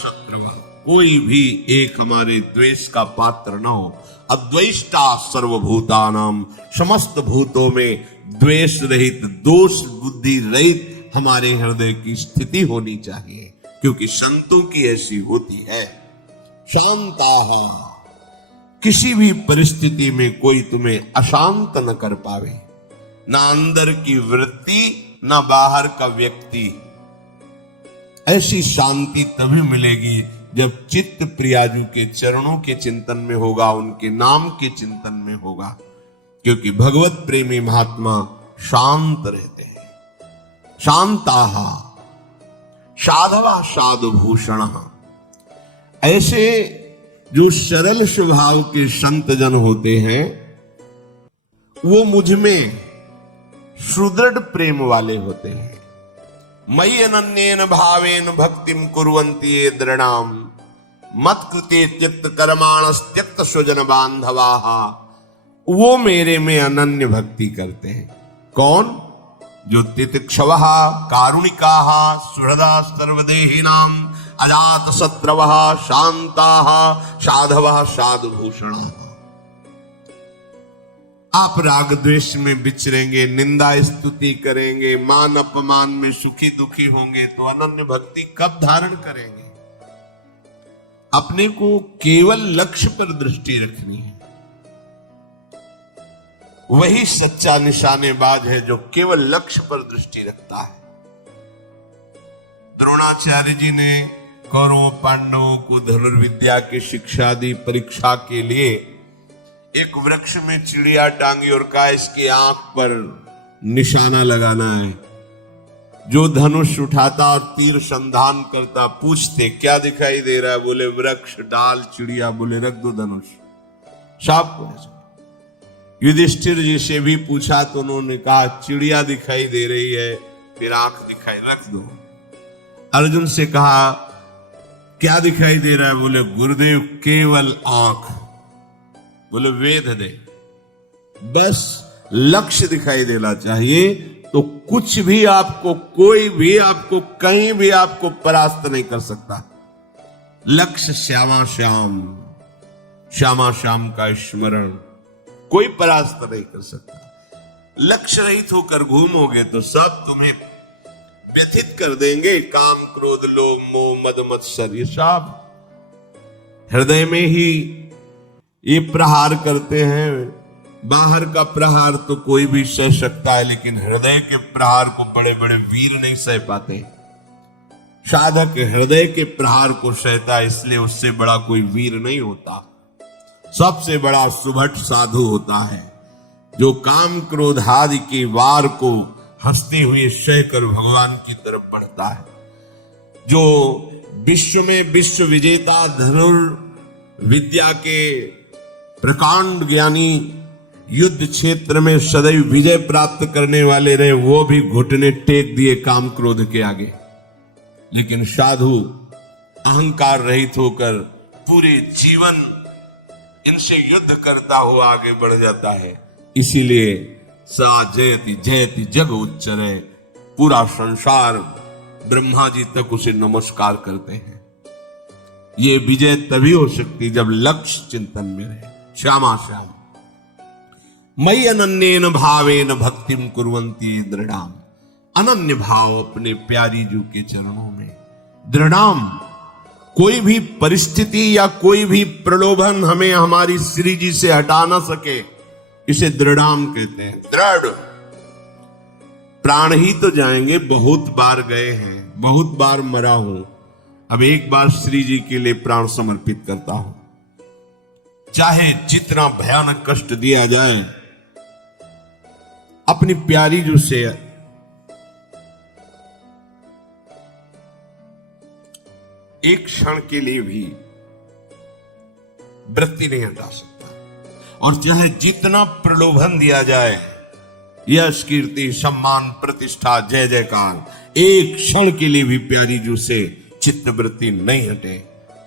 शत्रु, कोई भी एक हमारे द्वेष का पात्र न हो। अद्वेष्टा सर्वभूतानाम, समस्त भूतों में द्वेष रहित, दोष बुद्धि रहित हमारे हृदय की स्थिति होनी चाहिए, क्योंकि संतों की ऐसी होती है। शांताः, किसी भी परिस्थिति में कोई तुम्हें अशांत न कर पावे, ना अंदर की वृत्ति ना बाहर का व्यक्ति। ऐसी शांति तभी मिलेगी जब चित्त प्रियाजू के चरणों के चिंतन में होगा, उनके नाम के चिंतन में होगा, क्योंकि भगवत प्रेमी महात्मा शांत रहते हैं। शांताः साधवा साधुभूषण, ऐसे जो सरल स्वभाव के संत जन होते हैं वो मुझ में सुदृढ़ प्रेम वाले होते हैं। मयि अनन्येन भावेन भक्तिम कुर्वन्ति ये दृढ़ाम, मत कृते त्यक्त कर्माणस्त्यक्त स्वजन बांधवाः। वो मेरे में अनन्य भक्ति करते हैं। कौन? जो तितिक्षवः कारुणिकाः सुहृदा सर्वदेहिनाम अजात शत्रवः शांताः साधवः साधुभूषणाः। आप राग द्वेष में विचरेंगे, निंदा स्तुति करेंगे, मान अपमान में सुखी दुखी होंगे, तो अनन्य भक्ति कब धारण करेंगे? अपने को केवल लक्ष्य पर दृष्टि रखनी है। वही सच्चा निशानेबाज है जो केवल लक्ष्य पर दृष्टि रखता है। द्रोणाचार्य जी ने कौरवों पांडवों को धनुर्विद्या की शिक्षा दी। परीक्षा के लिए एक वृक्ष में चिड़िया टांगी और कहा इसकी आंख पर निशाना लगाना है। जो धनुष उठाता और तीर संधान करता, पूछते क्या दिखाई दे रहा है? बोले वृक्ष, डाल, चिड़िया। बोले रख दो धनुष। साफ। युधिष्ठिर जी से भी पूछा तो उन्होंने कहा चिड़िया दिखाई दे रही है, फिर आंख दिखाई, रख दो। अर्जुन से कहा क्या दिखाई दे रहा है? बोले गुरुदेव केवल आंख। बोले वेद दे। बस लक्ष्य दिखाई देना चाहिए, तो कुछ भी आपको, कोई भी आपको, कहीं भी आपको परास्त नहीं कर सकता। लक्ष्य श्यामा श्याम, श्यामा श्याम का स्मरण कोई परास्त नहीं कर सकता। लक्ष्य रहित होकर घूमोगे तो सब तुम्हें व्यथित कर देंगे। काम क्रोध लोभ मोह मद मत्सर, ये सब हृदय में ही ये प्रहार करते हैं। बाहर का प्रहार तो कोई भी सह सकता है, लेकिन हृदय के प्रहार को बड़े बड़े वीर नहीं सह पाते। साधक हृदय के प्रहार को सहता है, इसलिए उससे बड़ा कोई वीर नहीं होता। सबसे बड़ा सुभट साधु होता है जो काम क्रोध आदि के वार को हंसते हुए सहकर भगवान की तरफ बढ़ता है। जो विश्व में विश्व विजेता धनुर्विद्या के प्रकांड ज्ञानी, युद्ध क्षेत्र में सदैव विजय प्राप्त करने वाले रहे, वो भी घुटने टेक दिए काम क्रोध के आगे। लेकिन साधु अहंकार रहित होकर पूरे जीवन इनसे युद्ध करता हुआ आगे बढ़ जाता है। इसीलिए सा जयति जयति जग उच्चरे, पूरा संसार ब्रह्मा जी तक उसे नमस्कार करते हैं। ये विजय तभी हो सकती जब लक्ष्य चिंतन में रहे। श्यामा श्याम मयि अनन्येन भावेन भक्तिम कुर्वन्ति दृढ़ाम, अनन्य भाव अपने प्यारी जू के चरणों में। दृढ़ाम, कोई भी परिस्थिति या कोई भी प्रलोभन हमें हमारी श्री जी से हटा ना सके, इसे दृढ़ाम कहते हैं। दृढ़, प्राण ही तो जाएंगे, बहुत बार गए हैं, बहुत बार मरा हूं, अब एक बार श्री जी के लिए प्राण समर्पित करता हूं। चाहे जितना भयानक कष्ट दिया जाए, अपनी प्यारी जो से एक क्षण के लिए भी वृत्ति नहीं हटा सकता। और चाहे जितना प्रलोभन दिया जाए, यश कीर्ति सम्मान प्रतिष्ठा जय जयकार, एक क्षण के लिए भी प्यारी जू से चित्तवृत्ति नहीं हटे,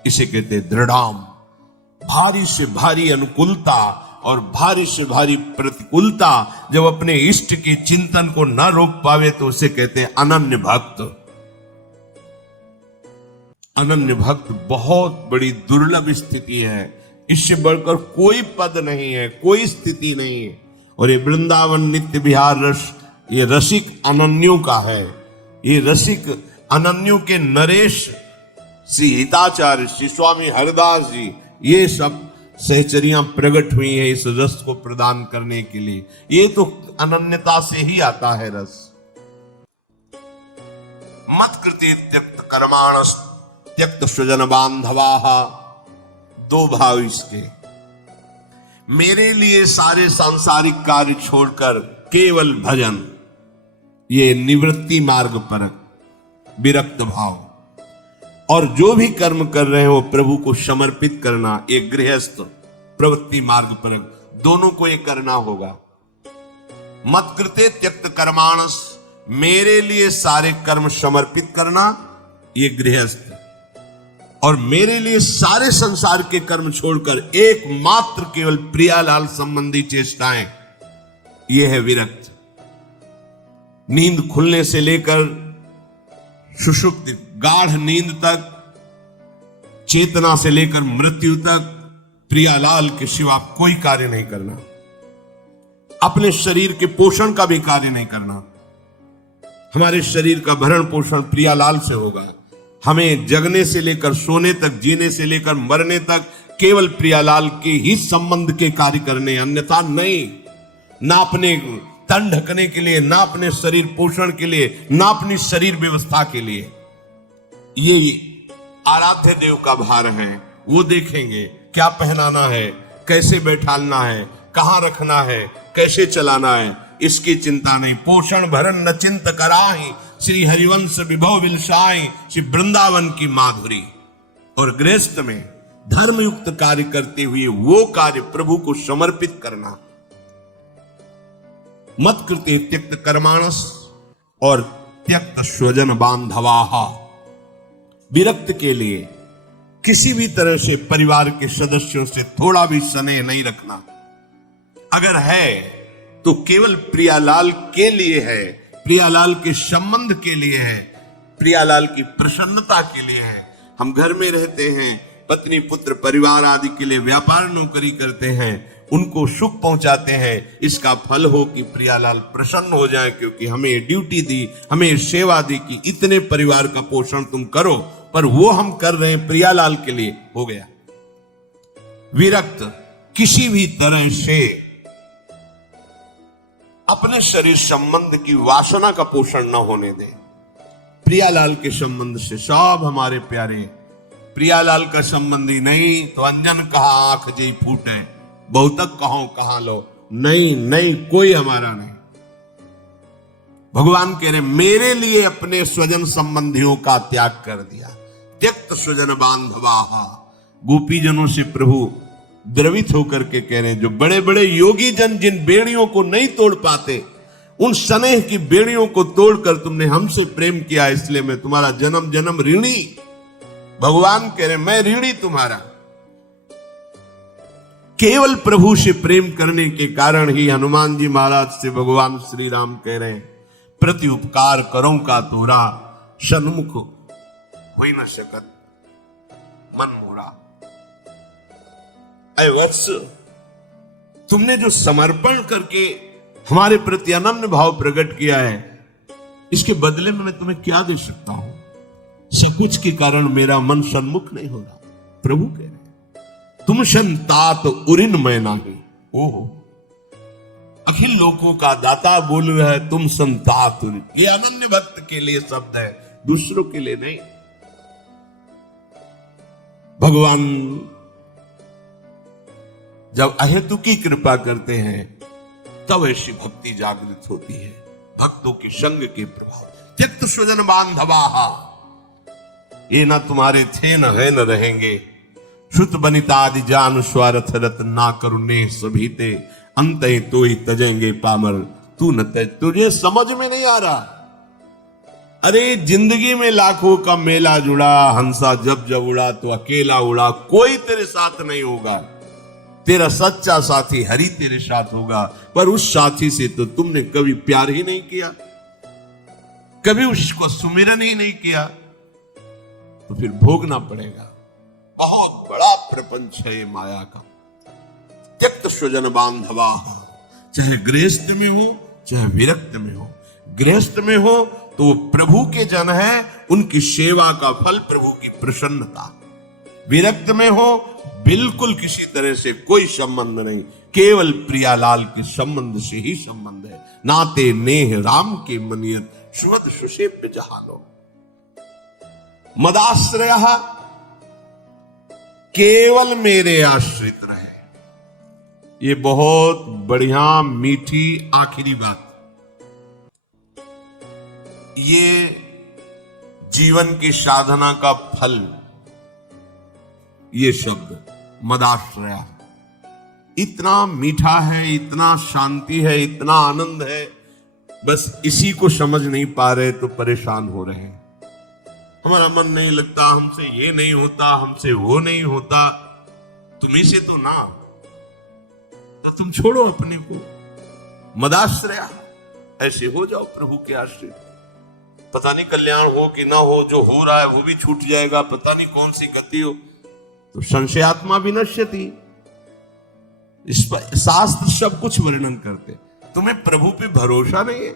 इसे कहते दृढ़ाम। भारी से भारी अनुकूलता और भारी से भारी प्रतिकूलता जब अपने इष्ट के चिंतन को न रोक पावे, तो उसे कहते हैं अनन्य भक्त। अनन्य भक्त बहुत बड़ी दुर्लभ स्थिति है। इससे बढ़कर कोई पद नहीं है, कोई स्थिति नहीं है। और ये वृंदावन नित्य विहार रस, ये रसिक अनन्यों का है। ये रसिक अनन्यों के नरेश श्री हिताचार्य, श्री स्वामी हरदास जी, ये सब सहचरियां प्रकट हुई है इस रस को प्रदान करने के लिए। ये तो अनन्यता से ही आता है रस। मत कृते त्यक्त कर्माणस त्यक्त स्वजन बांधवाः, दो भाव इसके। मेरे लिए सारे सांसारिक कार्य छोड़कर केवल भजन, ये निवृत्ति मार्ग पर विरक्त भाव। और जो भी कर्म कर रहे हो प्रभु को समर्पित करना, ये गृहस्थ प्रवृत्ति मार्ग पर, दोनों को ये करना होगा। मत कृते त्यक्त कर्माणस, मेरे लिए सारे कर्म समर्पित करना, ये गृहस्थ। और मेरे लिए सारे संसार के कर्म छोड़कर एकमात्र केवल प्रियालाल संबंधी चेष्टाएं, ये है विरक्त। नींद खुलने से लेकर सुषुप्ति, गाढ़ नींद तक, चेतना से लेकर मृत्यु तक प्रियालाल के सिवा कोई कार्य नहीं करना। अपने शरीर के पोषण का भी कार्य नहीं करना। हमारे शरीर का भरण पोषण प्रियालाल से होगा। हमें जगने से लेकर सोने तक, जीने से लेकर मरने तक केवल प्रियालाल के ही संबंध के कार्य करने, अन्यथा नहीं। ना अपने तन ढकने के लिए, ना अपने शरीर पोषण के लिए, ना अपनी शरीर व्यवस्था के लिए। ये आराध्य देव का भार है। वो देखेंगे क्या पहनाना है, कैसे बैठालना है, कहां रखना है, कैसे चलाना है, इसकी चिंता नहीं। पोषण भरण न चिंत कराही, श्री हरिवंश विभव विलसाई, श्री वृंदावन की माधुरी। और गृहस्थ में धर्मयुक्त कार्य करते हुए वो कार्य प्रभु को समर्पित करना। मत कृते त्यक्त कर्माणस और त्यक्त स्वजन बांधवाः, विरक्त के लिए किसी भी तरह से परिवार के सदस्यों से थोड़ा भी स्नेह नहीं रखना। अगर है तो केवल प्रियालाल के लिए है, प्रियालाल के संबंध के लिए है, प्रियालाल की प्रसन्नता के लिए है। हम घर में रहते हैं, पत्नी पुत्र परिवार आदि के लिए व्यापार नौकरी करते हैं, उनको सुख पहुंचाते हैं। इसका फल हो कि प्रियालाल प्रसन्न हो जाए, क्योंकि हमें ड्यूटी दी, हमें सेवा दी कि इतने परिवार का पोषण तुम करो, पर वो हम कर रहे हैं प्रियालाल के लिए, हो गया। विरक्त किसी भी तरह से अपने शरीर संबंध की वासना का पोषण न होने दें। प्रियालाल के संबंध से सब हमारे प्यारे, प्रियालाल का संबंधी नहीं तो अंजन कहा आंख जी फूटे, बहुतक कहो कहा लो, नहीं नहीं कोई हमारा नहीं। भगवान कह रहे मेरे लिए अपने स्वजन संबंधियों का त्याग कर दिया। त्यक्त स्वजन बांधवाः, गोपीजनों से प्रभु द्रवित होकर के कह रहे हैं, जो बड़े बड़े योगी जन जिन बेड़ियों को नहीं तोड़ पाते, उन स्नेह की बेड़ियों को तोड़कर तुमने हमसे प्रेम किया, इसलिए मैं तुम्हारा जन्म जन्म ऋणी। भगवान कह रहे मैं ऋणी तुम्हारा। केवल प्रभु से प्रेम करने के कारण ही हनुमान जी महाराज से भगवान श्री राम कह रहे हैं, प्रति उपकार करो का तोरा, सन्मुख हो न सकत मन मोरा। ऐ वत्स, तुमने जो समर्पण करके हमारे प्रति अनन्य भाव प्रकट किया है, इसके बदले में मैं तुम्हें क्या दे सकता हूं? सब कुछ के कारण मेरा मन सन्मुख नहीं हो रहा। प्रभु कह रहे तुम संतात उरिन मैं नाही। ओहो, अखिल लोकों का दाता बोल रहा है, तुम संतात उरिन। ये अनन्य भक्त के लिए शब्द है, दूसरों के लिए नहीं। भगवान जब अहेतुकी कृपा करते हैं तब ऐसी भक्ति जागृत होती है, भक्तों के संग के प्रभाव। त्यक्त स्वजन बांधवाः, ये ना तुम्हारे थे न है न रहेंगे। श्रुत बनितादि जान स्वार्थ रत ना करुणे सभीते, अंत तो ही तजेंगे पामर तू न तज। तुझे समझ में नहीं आ रहा। अरे जिंदगी में लाखों का मेला जुड़ा, हंसा जब जब उड़ा तो अकेला उड़ा, कोई तेरे साथ नहीं होगा। तेरा सच्चा साथी हरि तेरे साथ होगा, पर उस साथी से तो तुमने कभी प्यार ही नहीं किया, कभी उसको सुमिरन ही नहीं किया। तो फिर भोगना पड़ेगा। बहुत बड़ा प्रपंच है ये माया का। त्यक्त स्वजन बांधवा, चाहे गृहस्थ में हो चाहे विरक्त में हो। गृहस्थ में हो तो वो प्रभु के जन है, उनकी सेवा का फल प्रभु की प्रसन्नता। विरक्त में हो बिल्कुल किसी तरह से कोई संबंध नहीं, केवल प्रियालाल के संबंध से ही संबंध है। नाते नेह राम के मनियत, सुहद सुसेव्य जहानो। मदाश्रय, केवल मेरे आश्रित रहे। ये बहुत बढ़िया मीठी आखिरी बात। ये जीवन की साधना का फल, ये शब्द मदाश्रय इतना मीठा है, इतना शांति है, इतना आनंद है। बस इसी को समझ नहीं पा रहे तो परेशान हो रहे हैं। हमारा मन नहीं लगता, हमसे ये नहीं होता, हमसे वो नहीं होता। तुम्ही से तो ना, तो तुम छोड़ो अपने को। मदाश्रय, ऐसे हो जाओ प्रभु के आश्रित। पता नहीं कल्याण हो कि ना हो, जो हो रहा है वो भी छूट जाएगा, पता नहीं कौन सी गति हो। तो संशयात्मा विनश्यति, इस पर शास्त्र सब कुछ वर्णन करते। तुम्हें प्रभु पे भरोसा नहीं है,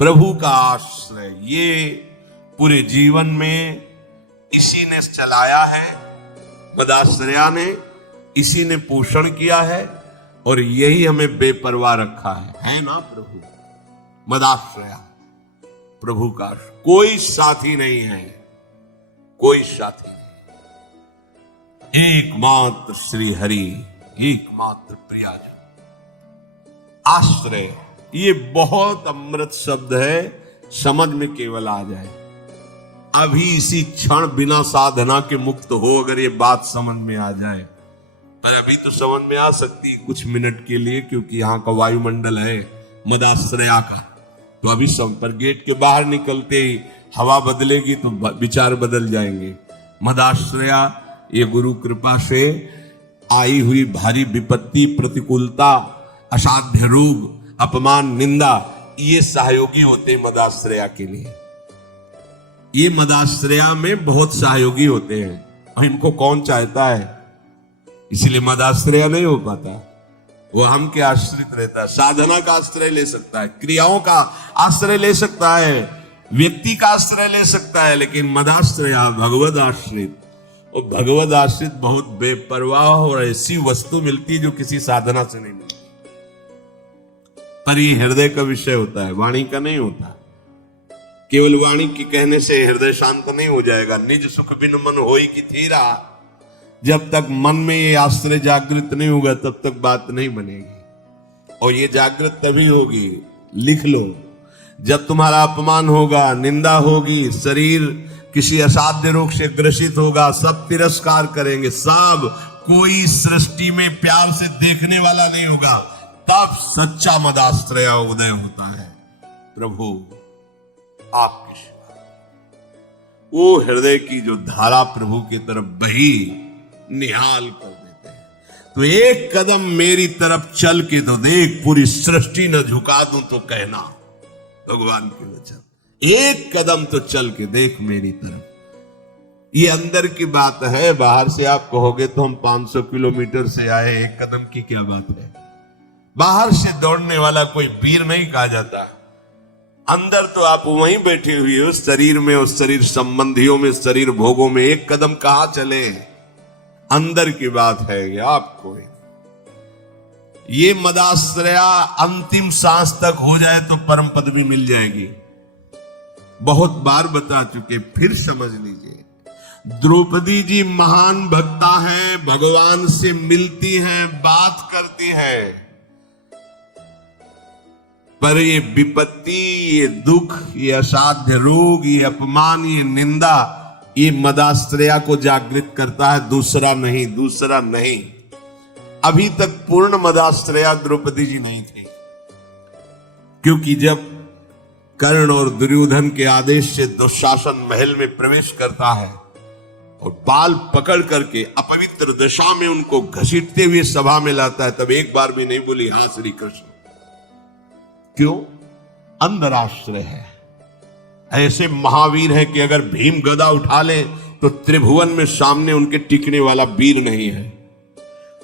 प्रभु का आश्रय ये पूरे जीवन में इसी ने चलाया है, मदाश्रया ने इसी ने पोषण किया है, और यही हमें बेपरवाह रखा है ना प्रभु। मदाश्रया, प्रभु का कोई साथी नहीं है, कोई साथी नहीं। एकमात्र श्री हरि, एकमात्र प्रियाजन। आश्रय, ये बहुत अमृत शब्द है, समझ में केवल आ जाए। अभी इसी क्षण बिना साधना के मुक्त हो, अगर ये बात समझ में आ जाए। पर अभी तो समझ में आ सकती कुछ मिनट के लिए, क्योंकि यहाँ का वायुमंडल है मदाश्रया का। तो अभी सब पर गेट के बाहर निकलते ही हवा बदलेगी तो विचार बदल जाएंगे। मदाश्रया, ये गुरु कृपा से आई हुई भारी विपत्ति, प्रतिकूलता, असाध्य रोग, अपमान, निंदा, ये सहयोगी होते हैं मदाश्रया के लिए। ये मदाश्रया में बहुत सहयोगी होते हैं, और इनको कौन चाहता है, इसलिए मदाश्रया नहीं हो पाता। वो हम के आश्रित रहता है, साधना का आश्रय ले सकता है, क्रियाओं का आश्रय ले सकता है, व्यक्ति का आश्रय ले सकता है, लेकिन मदाश्रया भगवद आश्रित। और भगवद आश्रित बहुत बेपरवाह और ऐसी वस्तु मिलती है जो किसी साधना से नहीं मिलती। पर ये हृदय का विषय होता है, वाणी का नहीं होता। केवल वाणी के कहने से हृदय शांत नहीं हो जाएगा। निज सुख बिन मन होई की थीरा, जब तक मन में ये आश्रय जागृत नहीं होगा तब तक बात नहीं बनेगी। और ये जागृत तभी होगी, लिख लो, जब तुम्हारा अपमान होगा, निंदा होगी, शरीर किसी असाध्य रोग से ग्रसित होगा, सब तिरस्कार करेंगे, सब, कोई सृष्टि में प्यार से देखने वाला नहीं होगा, तब सच्चा मदाश्रय उदय होता है। प्रभु आपके सिवा वो हृदय की जो धारा प्रभु की तरफ बही निहाल कर देते हैं। तो एक कदम मेरी तरफ चल के तो देख, पूरी सृष्टि न झुका दूं तो कहना, भगवान के वचन। एक कदम तो चल के देख मेरी तरफ। ये अंदर की बात है, बाहर से आप कहोगे तो हम 500 किलोमीटर से आए, एक कदम की क्या बात है। बाहर से दौड़ने वाला कोई वीर नहीं कहा जाता। अंदर तो आप वहीं बैठे हुए हो, शरीर में, उस शरीर संबंधियों में, शरीर भोगों में, एक कदम कहां चले। अंदर की बात है ये आपको। ये मदाश्रया अंतिम सांस तक हो जाए तो परम पदवी मिल जाएगी। बहुत बार बता चुके, फिर समझ लीजिए। द्रौपदी जी महान भक्ता है, भगवान से मिलती हैं, बात करती है, पर ये विपत्ति, ये दुख, ये असाध्य रोग, ये अपमान, ये निंदा, ये मदाश्रया को जागृत करता है, दूसरा नहीं, दूसरा नहीं। अभी तक पूर्ण मदाश्रया द्रौपदी जी नहीं थी, क्योंकि जब कर्ण और दुर्योधन के आदेश से दुशासन महल में प्रवेश करता है और बाल पकड़ करके अपवित्र दशा में उनको घसीटते हुए सभा में लाता है, तब एक बार भी नहीं बोली हाँ श्री कृष्ण। क्यों? अंदर आश्रय है। ऐसे महावीर हैं कि अगर भीम गदा उठा ले तो त्रिभुवन में सामने उनके टिकने वाला वीर नहीं है।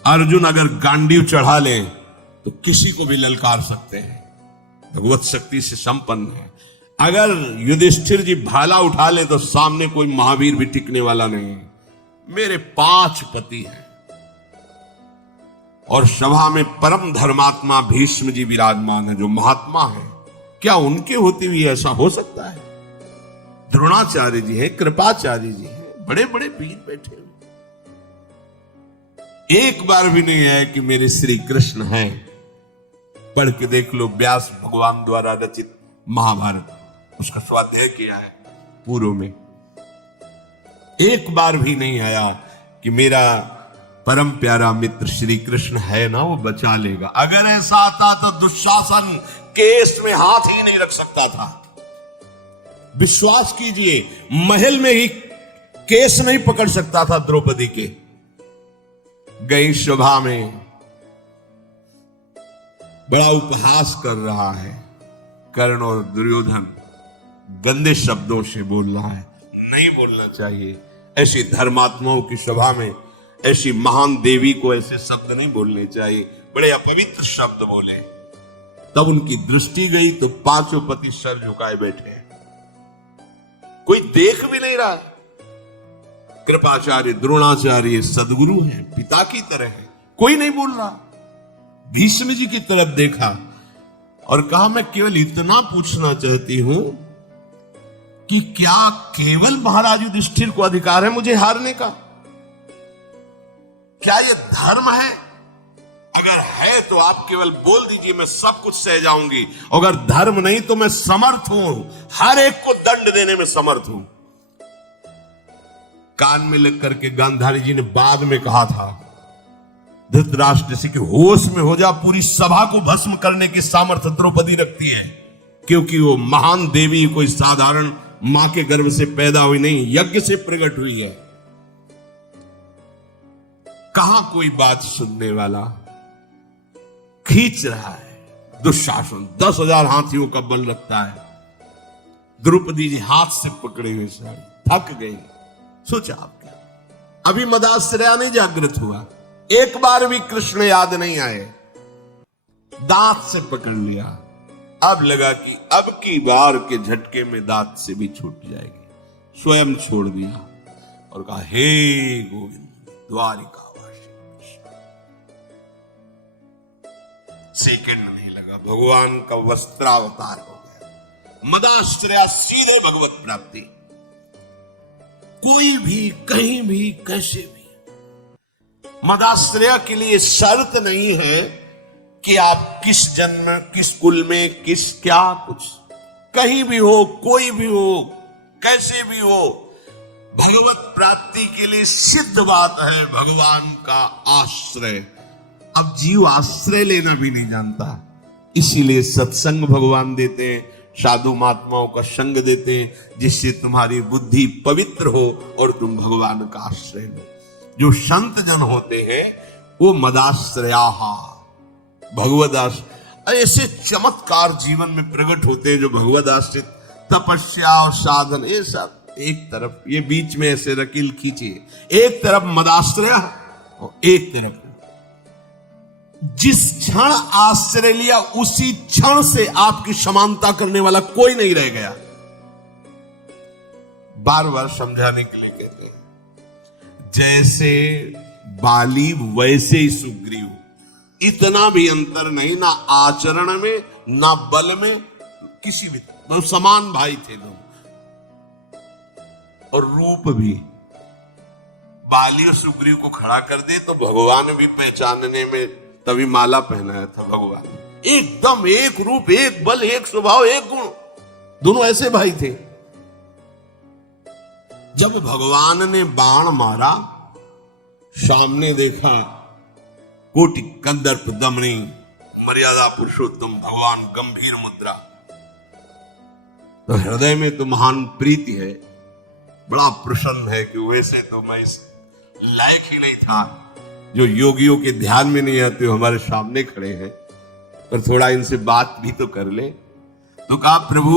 अर्जुन अगर गांडीव चढ़ा ले तो किसी को भी ललकार सकते हैं, भगवत शक्ति से संपन्न है। अगर युधिष्ठिर जी भाला उठा ले तो सामने कोई महावीर भी टिकने वाला नहीं है। मेरे 5 पति हैं और सभा में परम धर्मात्मा भीष्म जी विराजमान है, जो महात्मा है। क्या उनके होते हुए ऐसा हो सकता है? द्रोणाचार्य जी हैं, कृपाचार्य जी हैं, बड़े बड़े वीर बैठे हुए। एक बार भी नहीं है कि मेरे श्री कृष्ण हैं। पढ़ के देख लो, व्यास भगवान द्वारा रचित महाभारत, उसका स्वाध्याय किया है पूर्व में। एक बार भी नहीं आया कि मेरा परम प्यारा मित्र श्री कृष्ण है ना, वो बचा लेगा। अगर ऐसा आता तो दुशासन केस में हाथ ही नहीं रख सकता था। विश्वास कीजिए, महल में ही केस नहीं पकड़ सकता था द्रौपदी के। गई सभा में बड़ा उपहास कर रहा है, कर्ण और दुर्योधन गंदे शब्दों से बोल रहा है। नहीं बोलना चाहिए ऐसी धर्मात्माओं की सभा में। ऐसी महान देवी को ऐसे शब्द नहीं बोलने चाहिए, बड़े अपवित्र शब्द बोले। तब उनकी दृष्टि गई तो 5 पति सर झुकाए बैठे हैं, कोई देख भी नहीं रहा। कृपाचार्य द्रोणाचार्य सदगुरु हैं, पिता की तरह है, कोई नहीं बोल रहा। भीष्म जी की तरफ देखा और कहा, मैं केवल इतना पूछना चाहती हूं कि क्या केवल महाराज युधिष्ठिर को अधिकार है मुझे हारने का? क्या यह धर्म है? अगर है तो आप केवल बोल दीजिए, मैं सब कुछ सह जाऊंगी। अगर धर्म नहीं तो मैं समर्थ हूं, हर एक को दंड देने में समर्थ हूं। कान में लग करके गांधारी जी ने बाद में कहा था धृतराष्ट्र से कि होश में हो जा, पूरी सभा को भस्म करने की सामर्थ्य द्रौपदी रखती है, क्योंकि वो महान देवी कोई साधारण मां के गर्भ से पैदा हुई नहीं, यज्ञ से प्रकट हुई है। कहां कोई बात सुनने वाला? खींच रहा है दुशासन, 10,000 हाथियों का बल रखता है। द्रौपदी जी हाथ से पकड़े हुए साड़ी, थक गई। सोचा आप क्या, अभी मदाश्रया नहीं जागृत हुआ, एक बार भी कृष्ण याद नहीं आए, दांत से पकड़ लिया। अब लगा कि अब की बार के झटके में दांत से भी छूट जाएगी। स्वयं छोड़ दिया और कहा, हे गोविंद द्वारिका वासी। सेकंड नहीं लगा, भगवान का वस्त्रावतार हो गया। मदाश्रया सीधे भगवत प्राप्ति। कोई भी कहीं भी कैसे भी मदाश्रया के लिए शर्त नहीं है कि आप किस जन्म, किस कुल में, किस क्या कुछ, कहीं भी हो, कोई भी हो, कैसे भी हो, भगवत प्राप्ति के लिए सिद्ध बात है भगवान का आश्रय। अब जीव आश्रय लेना भी नहीं जानता, इसीलिए सत्संग भगवान देते हैं, साधु महात्माओं का संग देते हैं, जिससे तुम्हारी बुद्धि पवित्र हो और तुम भगवान का आश्रय लो। जो संत जन होते हैं वो मदाश्रया भगवदाश्रय, ऐसे चमत्कार जीवन में प्रकट होते हैं जो भगवदाश्रित तपस्या और साधन, ये सब एक तरफ, ये बीच में ऐसे रकील खींचिए, एक तरफ मदाश्रय और एक तरफ जिस क्षण आश्रय लिया उसी क्षण से आपकी समानता करने वाला कोई नहीं रह गया। बार बार समझाने के लिए कहते हैं, जैसे बाली वैसे ही सुग्रीव, इतना भी अंतर नहीं, ना आचरण में ना बल में, किसी भी, मतलब समान भाई थे दोनों। और रूप भी बाली और सुग्रीव को खड़ा कर दे तो भगवान भी पहचानने में, तभी माला पहनाया था भगवान, एकदम एक रूप, एक बल, एक स्वभाव, एक गुण, दोनों ऐसे भाई थे। जब भगवान ने बाण मारा, सामने देखा कोटि कंदर्प दमनी मर्यादा पुरुषोत्तम भगवान गंभीर मुद्रा, तो हृदय में तो महान प्रीति है, बड़ा प्रसन्न है कि वैसे तो मैं इस लायक ही नहीं था, जो योगियों के ध्यान में नहीं आते, हमारे सामने खड़े हैं, पर थोड़ा इनसे बात भी तो कर ले। तो कहा, प्रभु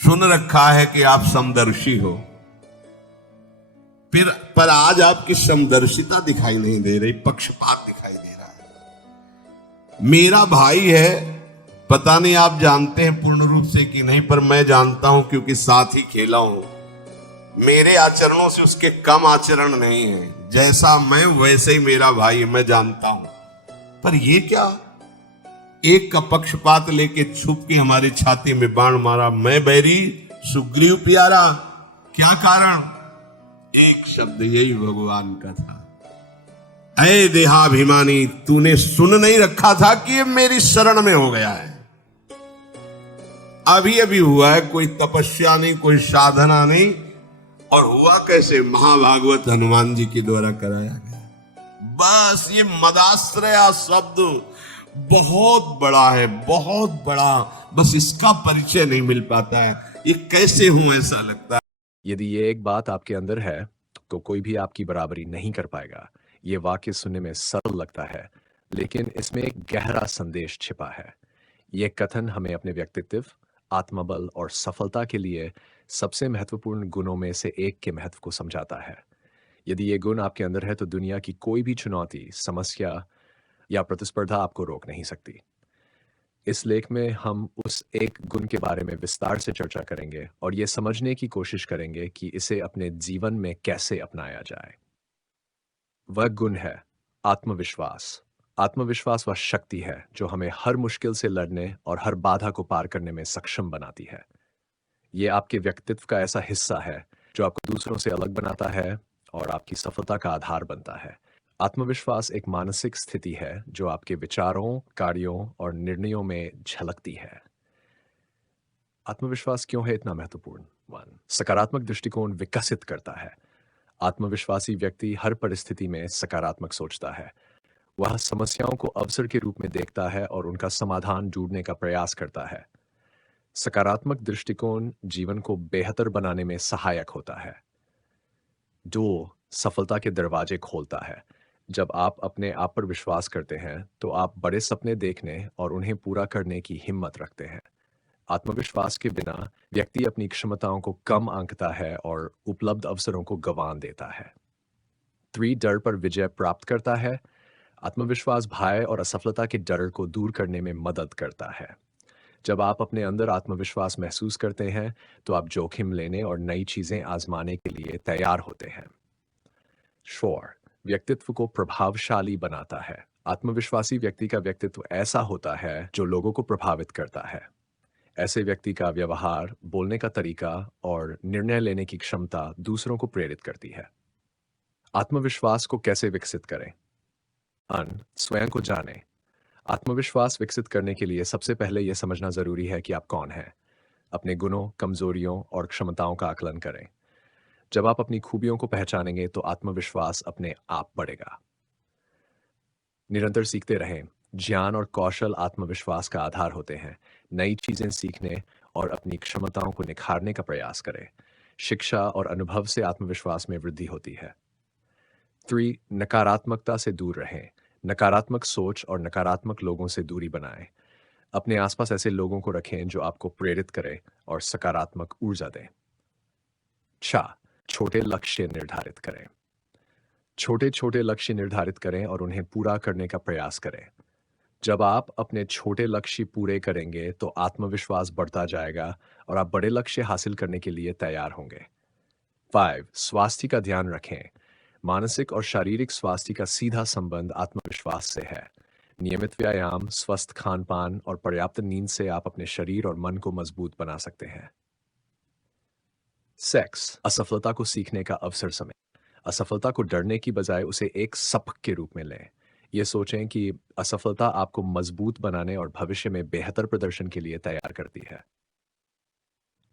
सुन रखा है कि आप समदर्शी हो, फिर पर आज आपकी समदर्शिता दिखाई नहीं दे रही, पक्षपात दिखाई दे रहा है। मेरा भाई है, पता नहीं आप जानते हैं पूर्ण रूप से कि नहीं, पर मैं जानता हूं क्योंकि साथ ही खेला हूं। मेरे आचरणों से उसके कम आचरण नहीं है, जैसा मैं वैसे ही मेरा भाई, मैं जानता हूं। पर ये क्या, एक का पक्षपात लेके छुप के हमारी छाती में बाण मारा, मैं बैरी सुग्रीव प्यारा। क्या कारण? एक शब्द यही भगवान का था, ऐ देहाभिमानी, तूने सुन नहीं रखा था कि ये मेरी शरण में हो गया है। अभी अभी हुआ है, कोई तपस्या नहीं, कोई साधना नहीं, और हुआ कैसे? महाभागवत हनुमान जी के द्वारा कराया गया। बस ये मदाश्रया शब्द बहुत बड़ा है, बहुत बड़ा, बस इसका परिचय नहीं मिल पाता है। ये कैसे हूं ऐसा लगता है। यदि ये एक बात आपके अंदर है तो कोई भी आपकी बराबरी नहीं कर पाएगा। ये वाक्य सुनने में सरल लगता है, लेकिन इसमें एक गहरा संदेश छिपा है। ये कथन हमें अपने व्यक्तित्व, आत्मबल और सफलता के लिए सबसे महत्वपूर्ण गुणों में से एक के महत्व को समझाता है। यदि ये गुण आपके अंदर है तो दुनिया की कोई भी चुनौती, समस्या या प्रतिस्पर्धा आपको रोक नहीं सकती। इस लेख में हम उस एक गुण के बारे में विस्तार से चर्चा करेंगे और ये समझने की कोशिश करेंगे कि इसे अपने जीवन में कैसे अपनाया जाए। वह गुण है आत्मविश्वास। आत्मविश्वास वह शक्ति है जो हमें हर मुश्किल से लड़ने और हर बाधा को पार करने में सक्षम बनाती है। ये आपके व्यक्तित्व का ऐसा हिस्सा है जो आपको दूसरों से अलग बनाता है और आपकी सफलता का आधार बनता है। आत्मविश्वास एक मानसिक स्थिति है जो आपके विचारों, कार्यों और निर्णयों में झलकती है। आत्मविश्वास क्यों है इतना महत्वपूर्ण? 1. सकारात्मक दृष्टिकोण विकसित करता है। आत्मविश्वासी व्यक्ति हर परिस्थिति में सकारात्मक सोचता है। वह समस्याओं को अवसर के रूप में देखता है और उनका समाधान ढूंढने का प्रयास करता है। सकारात्मक दृष्टिकोण जीवन को बेहतर बनाने में सहायक होता है। 2. सफलता के दरवाजे खोलता है। जब आप अपने आप पर विश्वास करते हैं तो आप बड़े सपने देखने और उन्हें पूरा करने की हिम्मत रखते हैं। आत्मविश्वास के बिना व्यक्ति अपनी क्षमताओं को कम आंकता है और उपलब्ध अवसरों को गंवा देता है। 3. डर पर विजय प्राप्त करता है। आत्मविश्वास भय और असफलता के डर को दूर करने में मदद करता है। जब आप अपने अंदर आत्मविश्वास महसूस करते हैं तो आप जोखिम लेने और नई चीजें आजमाने के लिए तैयार होते हैं। 4. व्यक्तित्व को प्रभावशाली बनाता है। आत्मविश्वासी व्यक्ति का व्यक्तित्व ऐसा होता है जो लोगों को प्रभावित करता है। ऐसे व्यक्ति का व्यवहार, बोलने का तरीका और निर्णय लेने की क्षमता दूसरों को प्रेरित करती है। आत्मविश्वास को कैसे विकसित करें? स्वयं को जानें। आत्मविश्वास विकसित करने के लिए सबसे पहले यह समझना जरूरी है कि आप कौन हैं। अपने गुणों, कमजोरियों और क्षमताओं का आकलन करें। जब आप अपनी खूबियों को पहचानेंगे तो आत्मविश्वास अपने आप बढ़ेगा। निरंतर सीखते रहें। ज्ञान और कौशल आत्मविश्वास का आधार होते हैं। नई चीजें सीखने और अपनी क्षमताओं को निखारने का प्रयास करें। शिक्षा और अनुभव से आत्मविश्वास में वृद्धि होती है। 3. नकारात्मकता से दूर रहें। नकारात्मक सोच और नकारात्मक लोगों से दूरी बनाएं। अपने आसपास ऐसे लोगों को रखें जो आपको प्रेरित करें और सकारात्मक ऊर्जा दें। 4. छोटे लक्ष्य निर्धारित करें। छोटे छोटे लक्ष्य निर्धारित करें और उन्हें पूरा करने का प्रयास करें। जब आप अपने छोटे लक्ष्य पूरे करेंगे तो आत्मविश्वास बढ़ता जाएगा और आप बड़े लक्ष्य हासिल करने के लिए तैयार होंगे। 5. स्वास्थ्य का ध्यान रखें। मानसिक और शारीरिक स्वास्थ्य का सीधा संबंध आत्मविश्वास से है। नियमित व्यायाम, स्वस्थ खान पान और पर्याप्त नींद से आप अपने शरीर और मन को मजबूत बना सकते हैं। 6. असफलता को सीखने का अवसर समय। असफलता को डरने की बजाय उसे एक सबक के रूप में लें। यह सोचें कि असफलता आपको मजबूत बनाने और भविष्य में बेहतर प्रदर्शन के लिए तैयार करती है।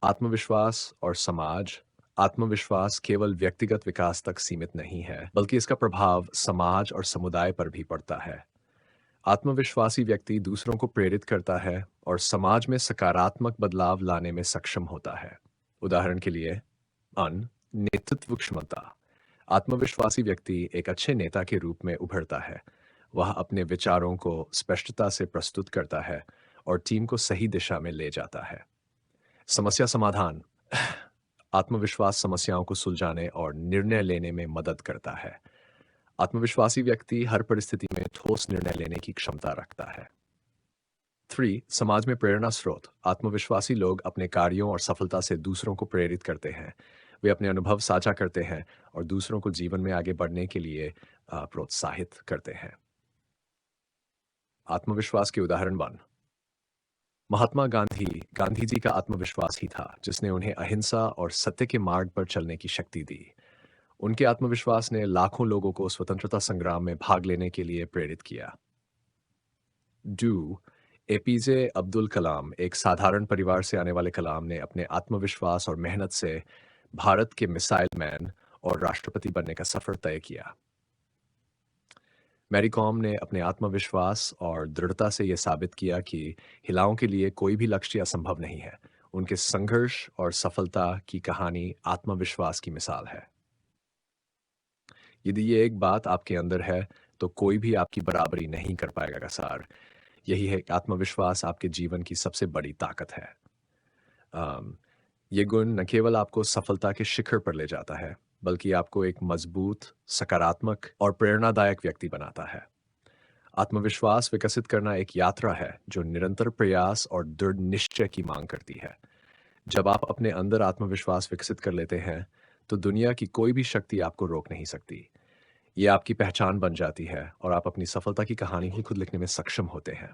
आत्मविश्वास और समाज। आत्मविश्वास केवल व्यक्तिगत विकास तक सीमित नहीं है, बल्कि इसका प्रभाव समाज और समुदाय पर भी पड़ता है। आत्मविश्वासी व्यक्ति दूसरों को प्रेरित करता है और समाज में सकारात्मक बदलाव लाने में सक्षम होता है। उदाहरण के लिए, नेतृत्व क्षमता। आत्मविश्वासी व्यक्ति एक अच्छे नेता के रूप में उभरता है। वह अपने विचारों को स्पष्टता से प्रस्तुत करता है और टीम को सही दिशा में ले जाता है। समस्या समाधान। आत्मविश्वास समस्याओं को सुलझाने और निर्णय लेने में मदद करता है। आत्मविश्वासी व्यक्ति हर परिस्थिति में ठोस निर्णय लेने की क्षमता रखता है। 3. समाज में प्रेरणा स्रोत। आत्मविश्वासी लोग अपने कार्यों और सफलता से दूसरों को प्रेरित करते हैं। वे अपने अनुभव साझा करते हैं और दूसरों को जीवन में आगे बढ़ने के लिए प्रोत्साहित करते हैं। आत्मविश्वास के उदाहरण 1. महात्मा गांधी जी का आत्मविश्वास ही था जिसने उन्हें अहिंसा और सत्य के मार्ग पर चलने की शक्ति दी। उनके आत्मविश्वास ने लाखों लोगों को स्वतंत्रता संग्राम में भाग लेने के लिए प्रेरित किया। 2. एपीजे अब्दुल कलाम। एक साधारण परिवार से आने वाले कलाम ने अपने आत्मविश्वास और मेहनत से भारत के मिसाइल मैन और राष्ट्रपति बनने का सफर तय किया। मैरी कॉम ने अपने आत्मविश्वास और दृढ़ता से यह साबित किया कि महिलाओं के लिए कोई भी लक्ष्य असंभव नहीं है। उनके संघर्ष और सफलता की कहानी आत्मविश्वास की मिसाल है। यदि ये एक बात आपके अंदर है तो कोई भी आपकी बराबरी नहीं कर पाएगा का सार यही है कि आत्मविश्वास आपके जीवन की सबसे बड़ी ताकत है। ये गुण न केवल आपको सफलता के शिखर पर ले जाता है बल्कि आपको एक मजबूत, सकारात्मक और प्रेरणादायक व्यक्ति बनाता है। आत्मविश्वास विकसित करना एक यात्रा है जो निरंतर प्रयास और दृढ़ निश्चय की मांग करती है। जब आप अपने अंदर आत्मविश्वास विकसित कर लेते हैं तो दुनिया की कोई भी शक्ति आपको रोक नहीं सकती। ये आपकी पहचान बन जाती है और आप अपनी सफलता की कहानी ही खुद लिखने में सक्षम होते हैं।